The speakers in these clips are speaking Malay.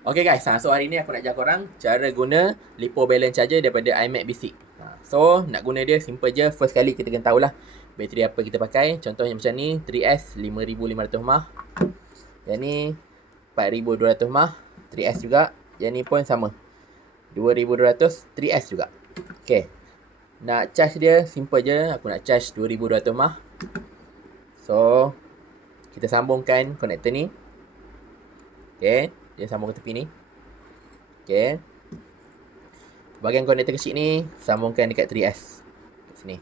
Okay guys, so hari ni aku nak ajar korang cara guna LiPo balance charger daripada iMac Basic. So nak guna dia simple je. First kali kita kena tahulah bateri apa kita pakai. Contohnya macam ni 3S 5500 mAh. Yang ni 4200 mAh, 3S juga. Yang ni pun sama, 2200, 3S juga. Okay, nak charge dia simple je. Aku nak charge 2200 mAh. So kita sambungkan konektor ni. Okay, dia sambung ke tepi ni. Okay, bahagian konektor kecil ni sambungkan dekat 3S kat sini.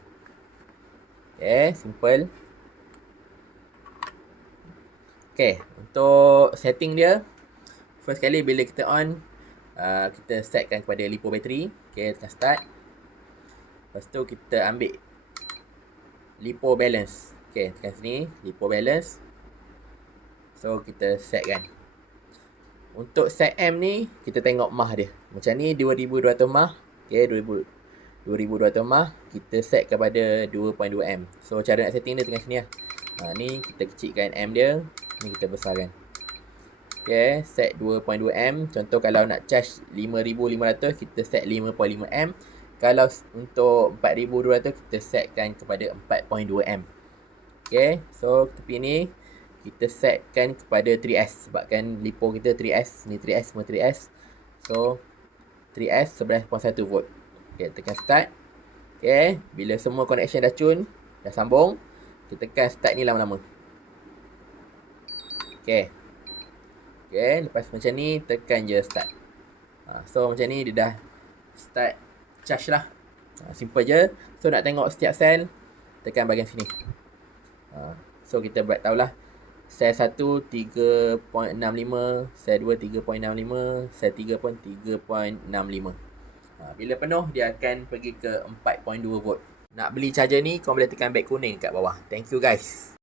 Okay, simple. Okay, untuk setting dia, first kali bila kita on, kita setkan kepada LiPo bateri. Okay, tekan start. Lepas tu kita ambil LiPo balance. Okay, tekan sini, LiPo balance. So kita setkan. Untuk set M ni, kita tengok mah dia. Macam ni 2200 mAh. Okay, 2200 mAh. Kita set kepada 2.2 M. So cara nak setting dia tengah sini lah. Ni kita kecilkan M dia. Ni kita besarkan. Okay, set 2.2 M. Contoh kalau nak charge 5500, kita set 5.5 M. Kalau untuk 4200, kita setkan kepada 4.2 M. Okay, so tepi ni kita setkan kepada 3S. Sebabkan LiPo kita 3S. Ni 3S, semua 3S. So 3S 11.1 volt. Okay, tekan start. Okay, bila semua connection dah cun, dah sambung, kita tekan start ni lama-lama. Okay. Okay, lepas macam ni, tekan je start. So macam ni dia dah start charge lah. Simple je. So nak tengok setiap sel, tekan bahagian sini. So kita buat tahulah. Sel 1 3.65, sel 2 3.65, sel 3 pun 3.65. Bila penuh dia akan pergi ke 4.2 volt. Nak beli charger ni, korang boleh tekan beg kuning kat bawah. Thank you guys.